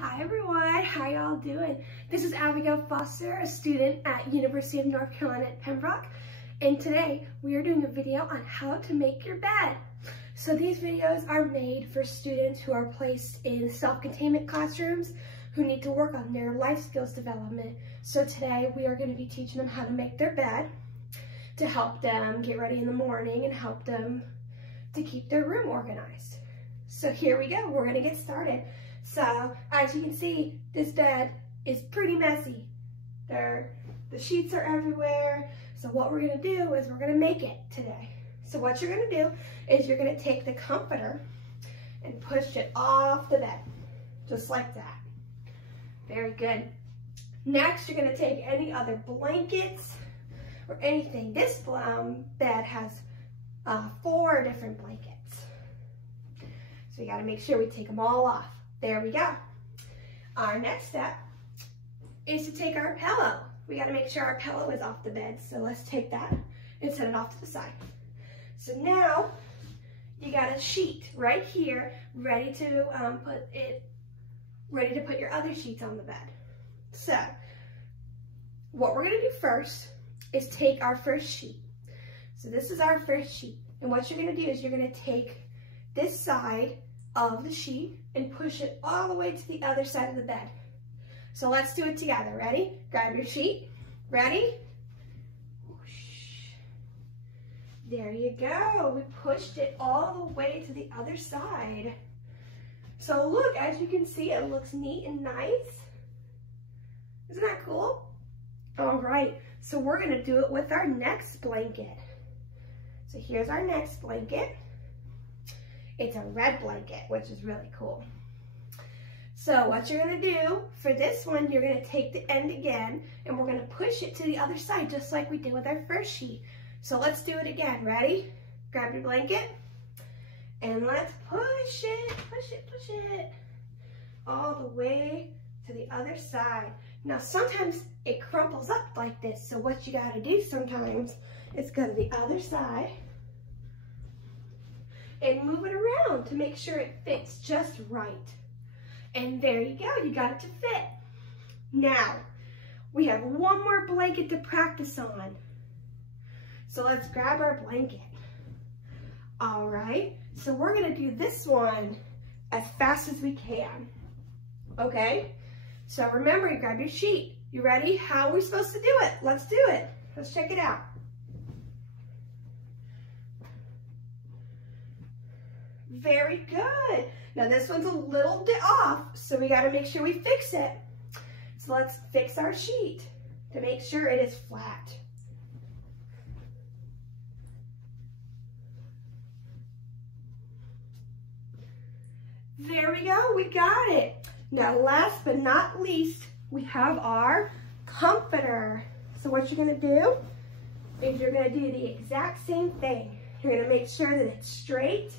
Hi everyone, how y'all doing? This is Abigail Foster, a student at University of North Carolina at Pembroke, and today we are doing a video on how to make your bed. So these videos are made for students who are placed in self-containment classrooms who need to work on their life skills development. So today we are going to be teaching them how to make their bed to help them get ready in the morning and help them to keep their room organized. So here we go, we're going to get started. So, as you can see, this bed is pretty messy. The sheets are everywhere. So what we're gonna do is we're gonna make it today. So what you're gonna do is you're gonna take the comforter and push it off the bed, just like that. Very good. Next, you're gonna take any other blankets or anything. This bed has 4 different blankets. So you gotta make sure we take them all off. There we go. Our next step is to take our pillow. We got to make sure our pillow is off the bed. So let's take that and set it off to the side. So now you got a sheet right here ready to put your other sheets on the bed. So what we're going to do first is take our first sheet. So this is our first sheet. And what you're going to do is you're going to take this side of the sheet and push it all the way to the other side of the bed. So let's do it together. Ready? Grab your sheet. Ready? Whoosh. There you go. We pushed it all the way to the other side. So look, as you can see, it looks neat and nice. Isn't that cool? All right, so we're gonna do it with our next blanket. So here's our next blanket. It's a red blanket, which is really cool. So what you're gonna do for this one, you're gonna take the end again and we're gonna push it to the other side just like we did with our first sheet. So let's do it again. Ready? Grab your blanket and let's push it all the way to the other side. Now sometimes it crumples up like this, so what you gotta do sometimes is go to the other side and move it around to make sure it fits just right. And there you go, you got it to fit. Now, we have one more blanket to practice on. So let's grab our blanket. All right, so we're gonna do this one as fast as we can, okay? So remember, you grab your sheet. You ready? How are we supposed to do it? Let's do it. Let's check it out. Very good. Now this one's a little bit off, so we got to make sure we fix it. So let's fix our sheet to make sure it is flat. There we go, we got it. Now last but not least, we have our comforter. So what you're going to do is you're going to do the exact same thing. You're going to make sure that it's straight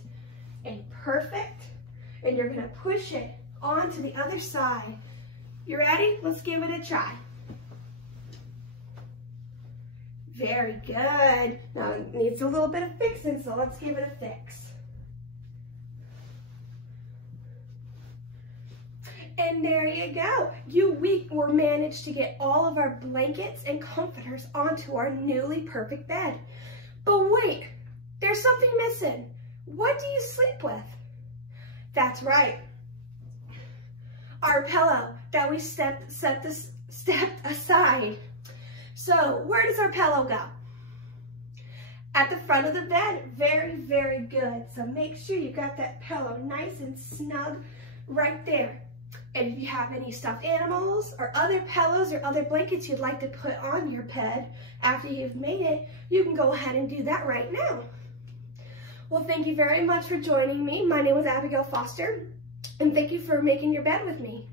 and perfect, and you're gonna push it onto the other side. You ready? Let's give it a try. Very good. Now it needs a little bit of fixing, so let's give it a fix. And there you go. We managed to get all of our blankets and comforters onto our newly perfect bed. But wait, there's something missing. What do you sleep with? That's right, our pillow that we stepped aside. So where does our pillow go? At the front of the bed. Very, very good. So make sure you got that pillow nice and snug right there. And if you have any stuffed animals or other pillows or other blankets you'd like to put on your bed after you've made it, you can go ahead and do that right now. Well, thank you very much for joining me. My name is Abigail Foster, and thank you for making your bed with me.